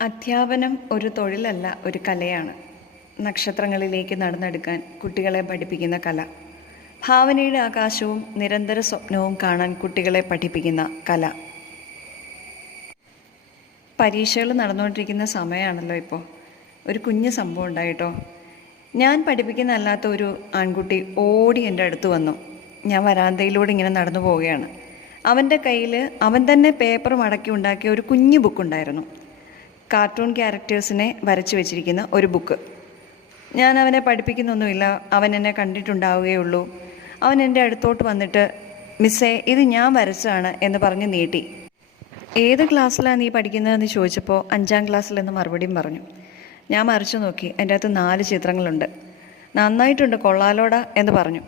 അധ്യാപനം ഒരു തൊഴിലല്ല ഒരു കലയാണ്. നക്ഷത്രങ്ങളിലേക്ക് നടന്നെടുക്കാൻ കുട്ടികളെ പഠിപ്പിക്കുന്ന കല. ഭാവനയുടെ ആകാശവും നിരന്തര സ്വപ്നവും കാണാൻ കുട്ടികളെ പഠിപ്പിക്കുന്ന കല. പരീക്ഷകൾ നടന്നുകൊണ്ടിരിക്കുന്ന സമയമാണല്ലോ ഇപ്പോൾ ഒരു കുഞ്ഞു സംഭവം ഉണ്ടായിട്ടോ ഞാൻ പഠിപ്പിക്കുന്ന അല്ലാത്ത ഒരു ആൺകുട്ടി ഓടി എന്റെ അടുത്ത് വന്നു. ഞാൻ വരാന്തയിലൂടെ ഇങ്ങനെ നടന്നു പോവുകയാണ്. അവന്റെ കയ്യിൽ അവൻ തന്നെ പേപ്പർ മടക്കി ഉണ്ടാക്കിയ ഒരു കുഞ്ഞു ബുക്കുണ്ടായിരുന്നു കാർട്ടൂൺ ക്യാരക്ടേഴ്സിനെ വരച്ചു വെച്ചിരിക്കുന്ന ഒരു ബുക്ക് ഞാൻ അവനെ പഠിപ്പിക്കുന്നൊന്നുമില്ല. അവൻ എന്നെ കണ്ടിട്ടുണ്ടാവുകയുള്ളൂ. അവൻ എന്റെ അടുത്തോട്ട് വന്നിട്ട് മിസ്സേ ഇത് ഞാൻ വരച്ചതാണ് എന്ന് പറഞ്ഞ് നീട്ടി. ഏത് ക്ലാസ്സിലാണ് നീ പഠിക്കുന്നതെന്ന് ചോദിച്ചപ്പോൾ അഞ്ചാം ക്ലാസ്സിലെന്ന് മറുപടിയും പറഞ്ഞു. ഞാൻ മറിച്ചു നോക്കി. എന്റെ അകത്ത് നാല് ചിത്രങ്ങളുണ്ട്. നന്നായിട്ടുണ്ട് കൊള്ളാലോട എന്ന് പറഞ്ഞു.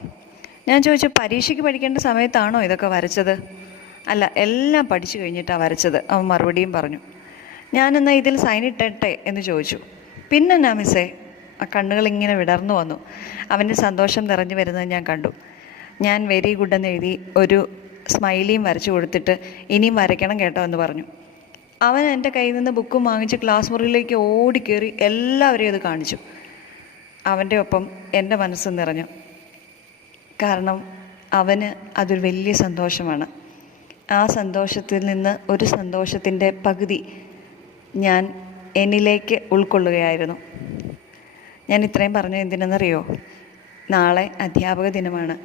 ഞാൻ ചോദിച്ചു പരീക്ഷയ്ക്ക് പഠിക്കേണ്ട സമയത്താണോ ഇതൊക്കെ വരച്ചത്? അല്ല എല്ലാം പഠിച്ചു കഴിഞ്ഞിട്ടാണ് വരച്ചത് അവൻ മറുപടിയും പറഞ്ഞു. ഞാനെന്നാൽ ഇതിൽ സൈൻ ഇട്ടട്ടെ എന്ന് ചോദിച്ചു. പിന്നെന്നാ മിസ്സേ ആ കണ്ണുകൾ ഇങ്ങനെ വിടർന്നു വന്നു. അവന്റെ സന്തോഷം നിറഞ്ഞു വരുന്നത് ഞാൻ കണ്ടു. ഞാൻ വെരി ഗുഡ് എന്ന് എഴുതി ഒരു സ്മൈലിയും വരച്ചു കൊടുത്തിട്ട് ഇനിയും വരയ്ക്കണം കേട്ടോ എന്ന് പറഞ്ഞു. അവൻ എന്റെ കയ്യിൽ നിന്ന് ബുക്കും വാങ്ങിച്ച് ക്ലാസ് മുറിയിലേക്ക് ഓടിക്കേറി എല്ലാവരെയും അത് കാണിച്ചു. അവന്റെ ഒപ്പം എന്റെ മനസ്സ് നിറഞ്ഞു. കാരണം അവന് അതൊരു വലിയ സന്തോഷമാണ്. ആ സന്തോഷത്തിൽ നിന്ന് ഒരു സന്തോഷത്തിന്റെ പകുതി ഞാൻ എന്നിലേക്ക് ഉൾക്കൊള്ളുകയായിരുന്നു. ഞാൻ ഇത്രയും പറഞ്ഞു എന്തിനെന്നറിയോ? നാളെ അധ്യാപക ദിനമാണ്.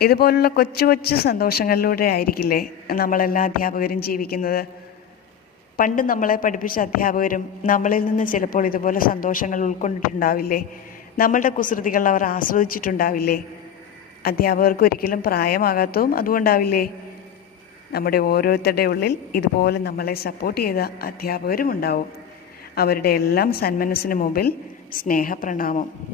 ഇതുപോലുള്ള കൊച്ചു കൊച്ചു സന്തോഷങ്ങളിലൂടെ ആയിരിക്കില്ലേ നമ്മളെല്ലാ അധ്യാപകരും ജീവിക്കുന്നത്? പണ്ട് നമ്മളെ പഠിപ്പിച്ച അധ്യാപകരും നമ്മളിൽ നിന്ന് ചിലപ്പോൾ ഇതുപോലെ സന്തോഷങ്ങൾ ഉൾക്കൊണ്ടിട്ടുണ്ടാവില്ലേ? നമ്മളുടെ കുസൃതികൾ അവർ ആസ്വദിച്ചിട്ടുണ്ടാവില്ലേ? അധ്യാപകർക്ക് ഒരിക്കലും പ്രായമാകാത്തതും അതുകൊണ്ടാവില്ലേ? നമ്മുടെ ഓരോരുത്തരുടെ ഉള്ളിൽ ഇതുപോലെ നമ്മളെ സപ്പോർട്ട് ചെയ്ത അധ്യാപകരും ഉണ്ടാവും. അവരുടെ എല്ലാം സന്മനസ്സിന് മുമ്പിൽ സ്നേഹപ്രണാമം.